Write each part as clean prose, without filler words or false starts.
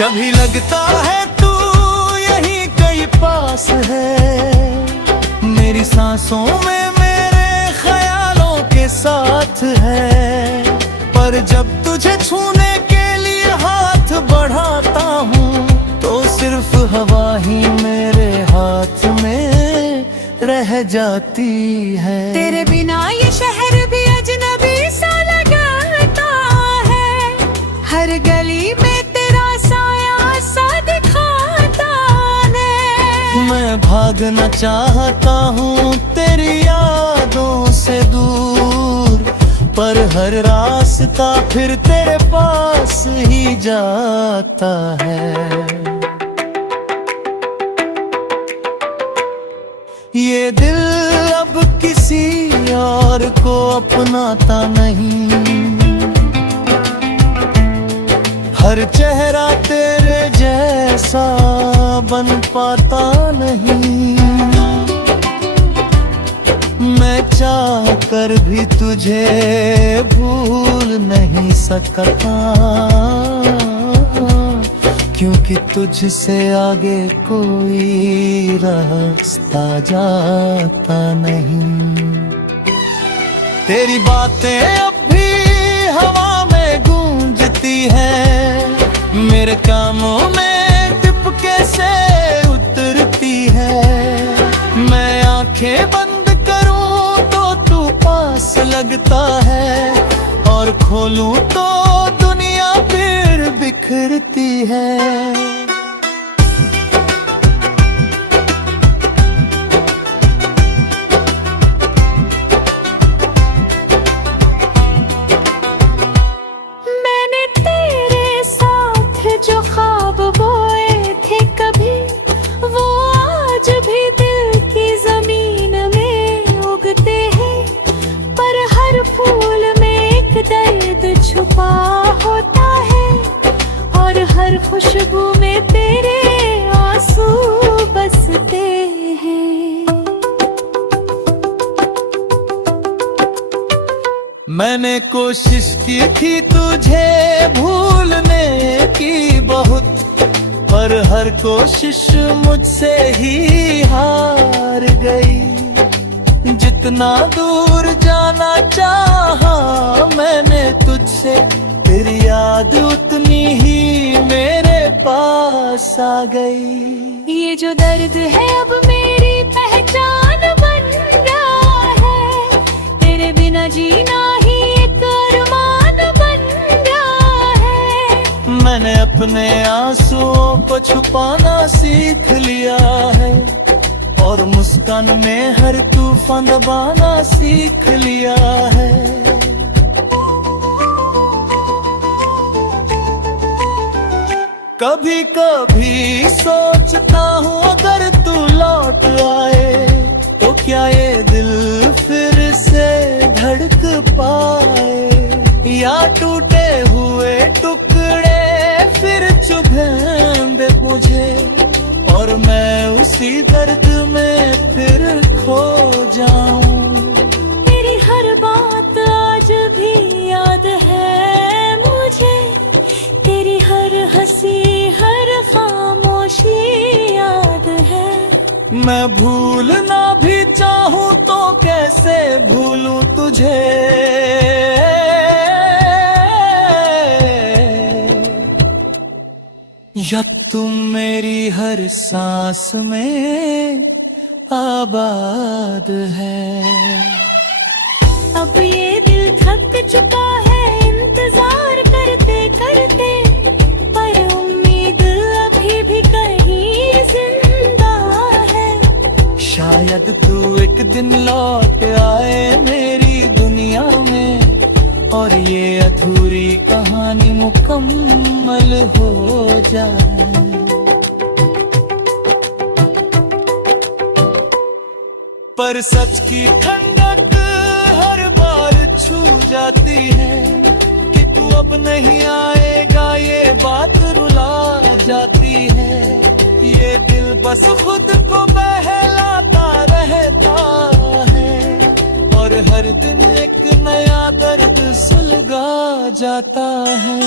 कभी लगता है तू यहीं कहीं पास है, मेरी सांसों में मेरे ख्यालों के साथ है। पर जब तुझे छूने के लिए हाथ बढ़ाता हूँ तो सिर्फ हवा ही मेरे हाथ में रह जाती है। तेरे बिना ये शहर भी अजनबी सा लगता है, हर गली में तेरा साया सा दिखाता है। मैं भागना चाहता हूँ तेरी यादों से दूर, पर हर रास्ता फिर तेरे पास ही जाता है। ये दिल अब किसी और को अपनाता नहीं, हर चेहरा तेरे जैसा बन पाता नहीं। मैं चाह कर भी तुझे भूल नहीं सकता, क्योंकि तुझसे आगे कोई रास्ता जाता नहीं। तेरी बातें अब भी हवा में गूंजती हैं, मेरे कामों में टिपके से उतरती है। मैं आंखें बंद करूं तो तू पास लगता है, और खोलूं तो दुनिया फिर बिखरती है। मैंने तेरे साथ जो ख्वाब बोए थे कभी, वो आज भी दिल की जमीन में उगते हैं। पर हर फूल में एक दर्द छुपा होता है, और हर खुशबू में तेरे आंसू बसते हैं। मैंने कोशिश की थी तुझे भूलने की बहुत, पर हर कोशिश मुझसे ही हार गई। जितना दूर जाना चाहा मैंने तुझसे, तेरी याद उतनी ही मेरे पास आ गई। ये जो दर्द है अब मेरी पहचान बन गया है, तेरे बिना जीना ही एक अरमान बन गया है। मैंने अपने आंसुओं को छुपाना सीख लिया है, और मुस्कान में हर तूफान दबाना सीख लिया है। कभी कभी सोचता हूँ अगर तू लौट आए तो क्या ये दिल फिर से धड़क पाए, या टूटे हुए टुकड़े फिर चुभेंगे मुझे, और मैं उसी दर्द में फिर खो जाऊं। तेरी हर बात आज भी याद है मुझे, तेरी हर हंसी हर खामोशी याद है। मैं भूलना भी चाहूं तो कैसे भूलूं तुझे, या तुम मेरी हर सांस में आबाद है। अब ये दिल थक चुका है इंतजार करते करते, पर उम्मीद अभी भी कहीं जिंदा है। शायद तू एक दिन लौट आए मेरी दुनिया में, और ये अधूरी कहानी मुकम्मल हो जाए। पर सच की ठंडक हर बार छू जाती है, कि तू अब नहीं आएगा ये बात रुला जाती है। ये दिल बस खुद को बहलाता रहता है, और हर दिन एक नया दर्द सुलगा जाता है।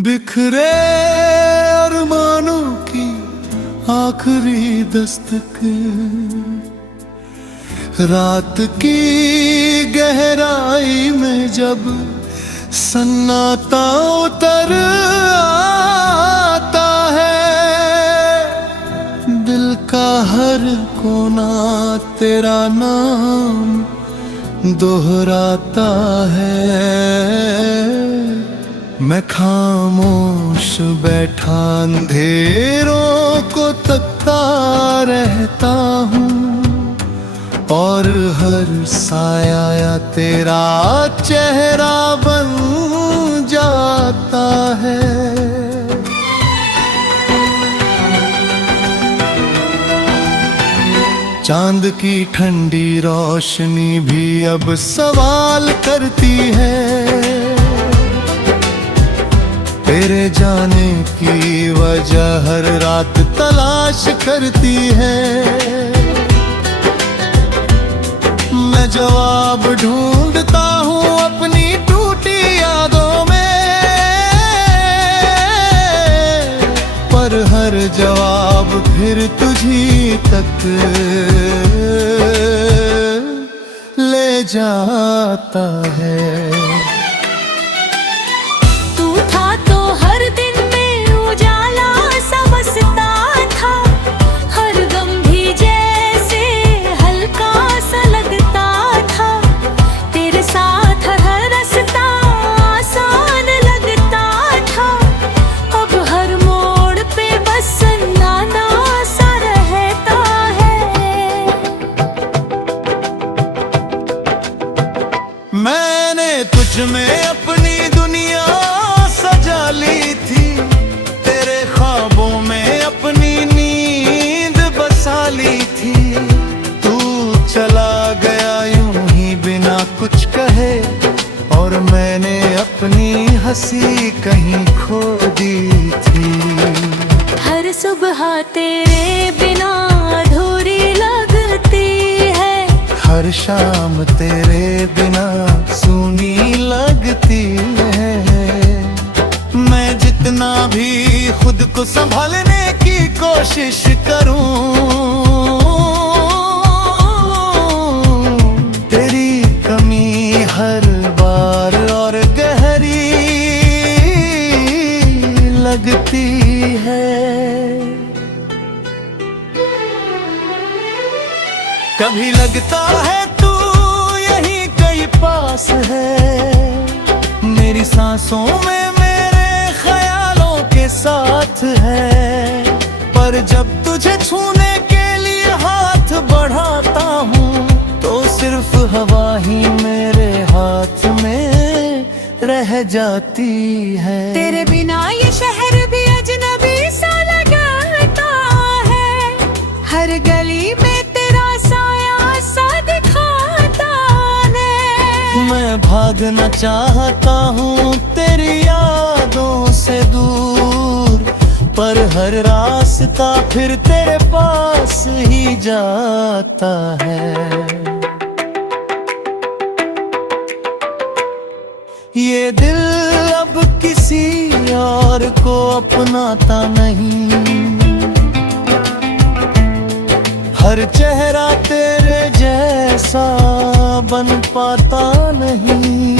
बिखरे अरमानों की आखिरी दस्तक, रात की गहराई में जब सन्नाटा उतर आता है, दिल का हर कोना तेरा नाम दोहराता है। मैं खामोश बैठा अंधेरों को तकता रहता हूँ, और हर साया तेरा चेहरा बन जाता है। चांद की ठंडी रोशनी भी अब सवाल करती है, तेरे जाने की वजह हर रात तलाश करती है। मैं जवाब ढूंढता हूँ अपनी टूटी यादों में, पर हर जवाब फिर तुझी तक ले जाता है। मैंने तुझ में अपनी दुनिया सजा ली थी, तेरे ख्वाबों में अपनी नींद बसा ली थी। तू चला गया यूं ही बिना कुछ कहे, और मैंने अपनी हंसी कहीं खो दी थी। हर सुबह तेरे बिना अधूरी लगती है, हर शाम तेरे बिना सूनी लगती है। मैं जितना भी खुद को संभालने की कोशिश करूं, तेरी कमी हर बार और गहरी लगती है। कभी लगता है तू यहीं कहीं पास है, मेरी सांसों में मेरे ख्यालों के साथ है। पर जब तुझे छूने के लिए हाथ बढ़ाता हूँ, तो सिर्फ हवा ही मेरे हाथ में रह जाती है। तेरे बिना ये शहर भी अजनबी सा लगता है, हर गली में मैं भागना चाहता हूँ तेरी यादों से दूर, पर हर रास्ता फिर तेरे पास ही जाता है। ये दिल अब किसी और को अपनाता नहीं, हर चेहरा तेरे जैसा बन पाता नहीं।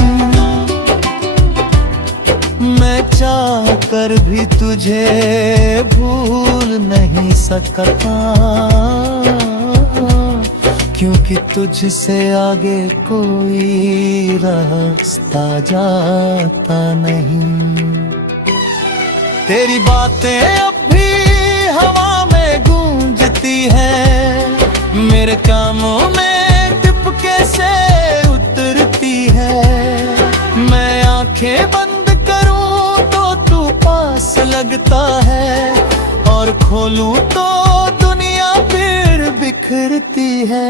मैं चाह कर भी तुझे भूल नहीं सकता, क्योंकि तुझसे आगे कोई रास्ता जाता नहीं। तेरी बातें अब भी हवा में गूंजती हैं, मेरे कामों में टिपके से उतरती है। मैं आंखें बंद करूं तो तू पास लगता है, और खोलूं तो दुनिया फिर बिखरती है।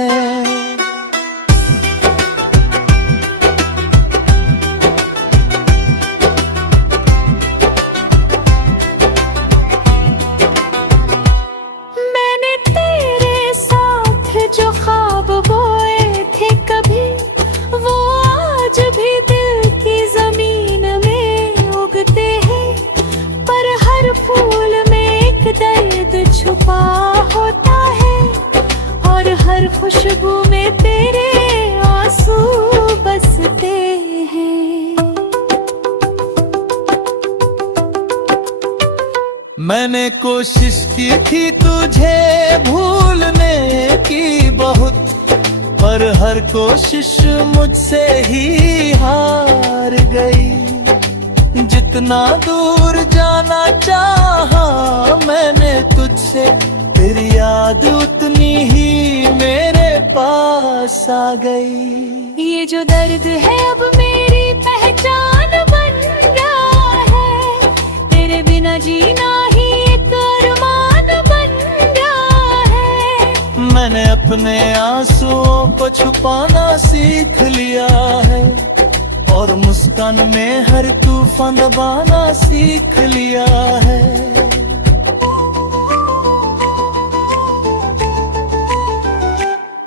खुशबू में तेरे आंसू बसते हैं। मैंने कोशिश की थी तुझे भूलने की बहुत, पर हर कोशिश मुझसे ही हार गई। जितना दूर जाना चाहा मैंने तुझसे, तेरी याद उतनी ही मेरे पास आ गई। ये जो दर्द है अब मेरी पहचान बन गया है, तेरे बिना जीना ही एक अरमान बन गया है। मैंने अपने आंसुओं को छुपाना सीख लिया है, और मुस्कान में हर तूफान दबाना सीख लिया है।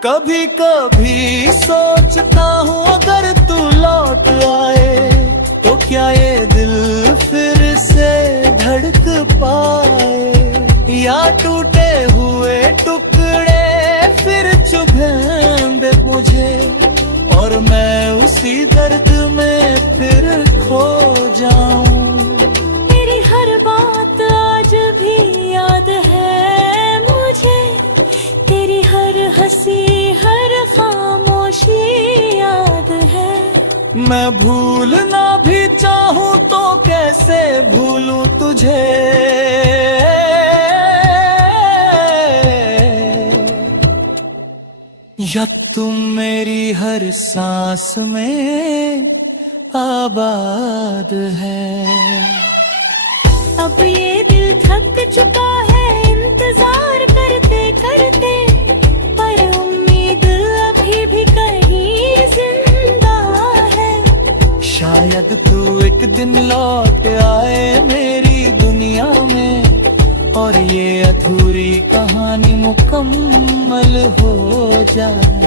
कभी कभी सोचता हूँ अगर तू लौट आए तो क्या ये दिल फिर से धड़क पाए, या टूटे हुए टुकड़े फिर चुभेंगे मुझे, और मैं उसी दर्द में फिर खो जाऊं। तेरी हर बात आज भी याद है मुझे, तेरी हर हंसी हर खामोशी याद है। मैं भूलना भी चाहूं तो कैसे भूलूं तुझे, या तुम मेरी हर सांस में आबाद है। अब ये दिल थक चुका है इंतजार करते करते, पर उम्मीद अभी भी कहीं जिंदा है। शायद तू एक दिन लौट आए मेरी दुनिया में, और ये अधूरी कहानी मुकम्मल हो जाए।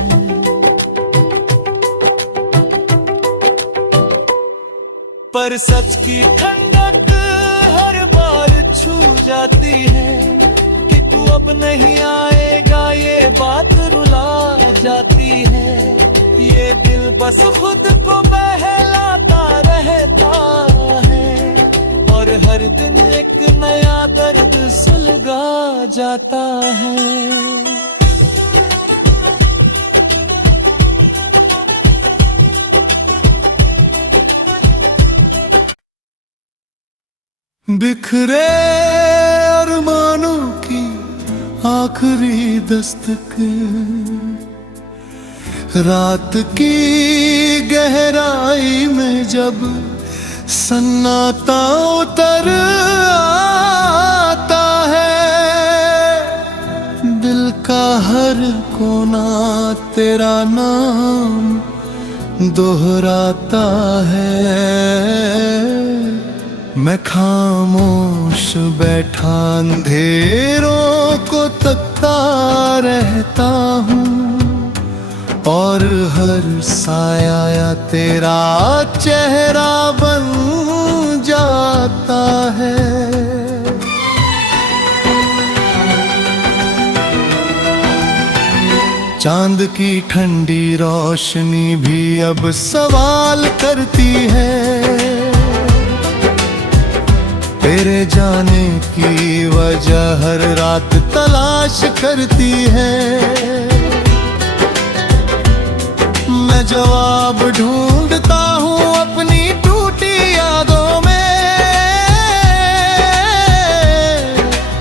पर सच की ठंडक हर बार छू जाती है, कि तू अब नहीं आएगा ये बात रुला जाती है। ये दिल बस खुद को बहलाता रहता है, और हर दिन एक नया दर्द सुलगा जाता है। बिखरे अरमानों की आखिरी दस्तक, रात की गहराई में जब सन्नाटा उतर आता है, दिल का हर कोना तेरा नाम दोहराता है। मैं खामोश बैठा अंधेरों को तकता रहता हूँ, और हर साया तेरा चेहरा बन जाता है। चांद की ठंडी रोशनी भी अब सवाल करती है, तेरे जाने की वजह हर रात तलाश करती है। मैं जवाब ढूंढता हूँ अपनी टूटी यादों में,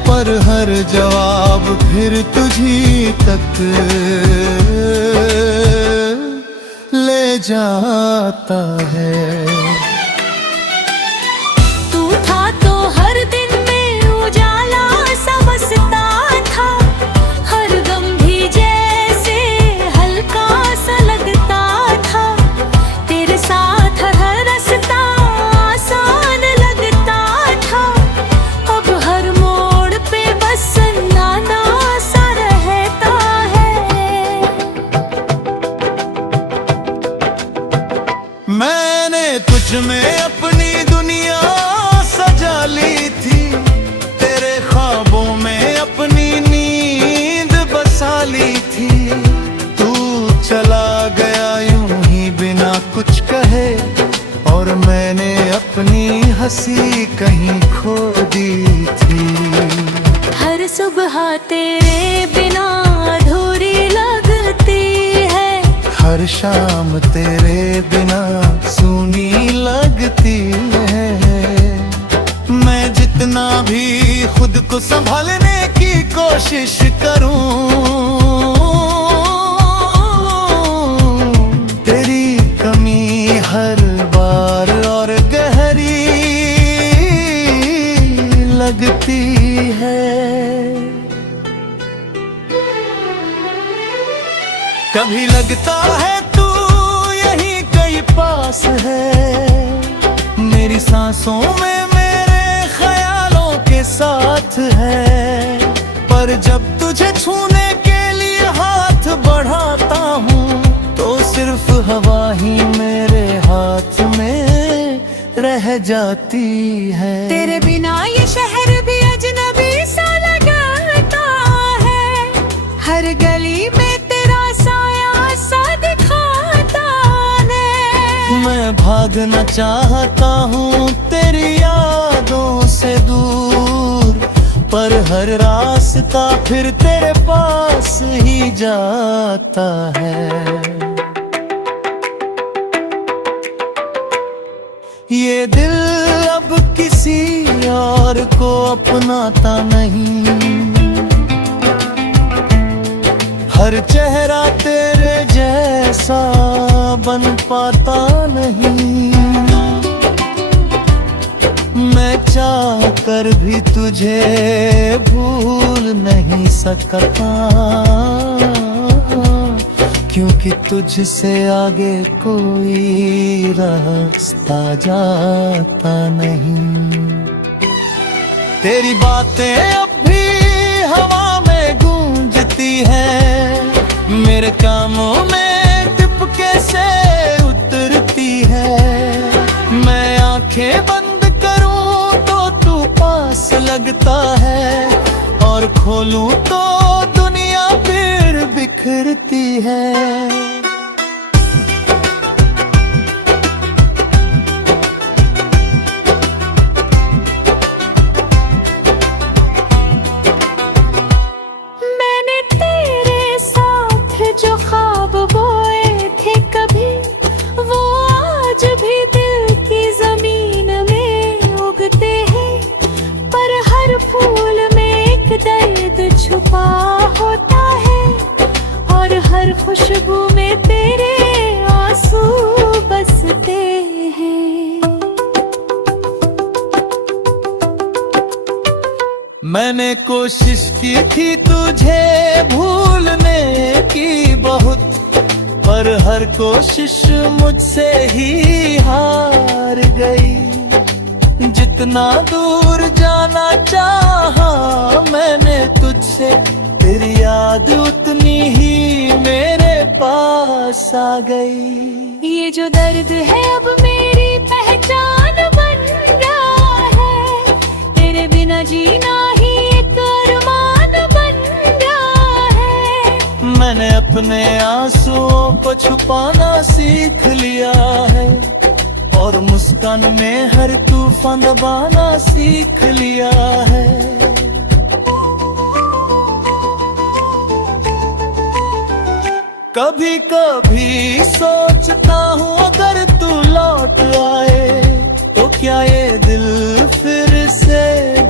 पर हर जवाब फिर तुझी तक ले जाता है। मैंने तुझ हर शाम तेरे बिना सूनी लगती है। मैं जितना भी खुद को संभालने की कोशिश करूं, तेरी कमी हर बार और गहरी लगती है। कभी लगता है तू यहीं कहीं पास है, मेरी सांसों में मेरे ख्यालों के साथ है। पर जब तुझे छूने के लिए हाथ बढ़ाता हूँ, तो सिर्फ हवा ही मेरे हाथ में रह जाती है। तेरे बिना ये शहर भी अजनबी सा लगता है, हर गली में तेरा साया सा दिखाता है। मैं भागना चाहता हूँ तेरी यादों से दूर, पर हर रास्ता फिर तेरे पास ही जाता है। ये दिल अब किसी और को अपनाता नहीं, हर चेहरा तेरे जैसा बन पाता नहीं। मैं चाह कर भी तुझे भूल नहीं सकता, क्योंकि तुझसे आगे कोई रास्ता जाता नहीं। तेरी बातें अब भी हवा में गूंजती हैं, मेरे कामों में टिपके से उतरती है। मैं आंखें बंद करूं तो तू पास लगता है, और खोलूं तो दुनिया फिर बिखरती है। मैंने तेरे साथ जो ख्वाब बोए थे कभी, वो आज भी दिल की जमीन में उगते हैं। पर हर फूल में एक दर्द छुपा होता है, और हर खुशबू में तेरे आंसू बसते हैं। मैंने कोशिश की थी तुझे भूलने की बहुत, पर हर कोशिश मुझसे ही हार गई। जितना दूर जाना चाहा मैंने तुझसे, तेरी याद उतनी ही मेरे पास आ गई। ये जो दर्द है अब मेरी पहचान बन रहा है, तेरे बिना जीना ही एक अरमान बन रहा है। मैंने अपने आंसुओं को छुपाना सीख लिया है, और मुस्कान में हर तूफान दबाना सीख लिया है। कभी कभी सोचता हूँ अगर तू लौट आए, तो क्या ये दिल फिर से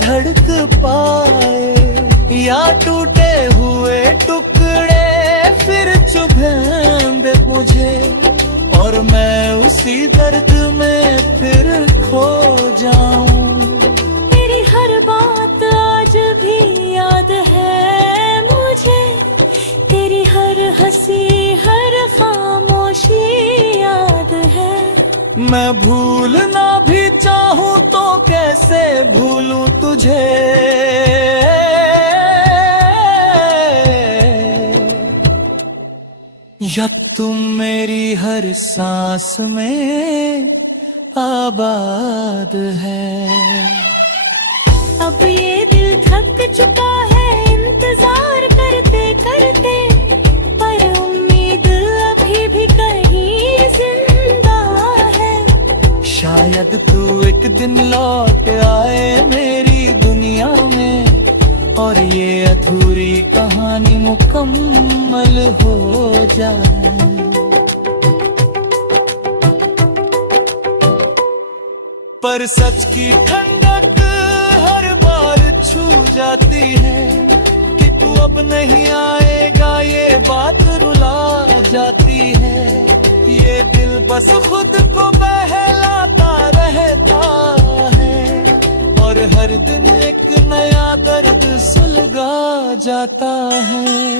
धड़क पाए, या टूटे हुए टुकड़े फिर चुभेंगे मुझे, और मैं उसी दर्द में फिर खो जाऊं। तेरी हर बात आज भी याद है मुझे, तेरी हर हंसी हर खामोशी याद है। मैं भूलना भी चाहूं तो कैसे भूलूं तुझे, या तुम मेरी हर सांस में आबाद है। अब ये दिल थक चुका है इंतजार करते करते, पर उम्मीद अभी भी कहीं जिंदा है। शायद तू एक दिन लौट आए मेरी दुनिया में, और ये अधूरी कहानी मुकम्मल हो जाए। पर सच की ठंडक हर बार छू जाती है कि तू अब नहीं आएगा, ये बात रुला जाती है। ये दिल बस खुद को बहलाता रहता है और हर दिन एक नया दर्द सुलगा जाता है।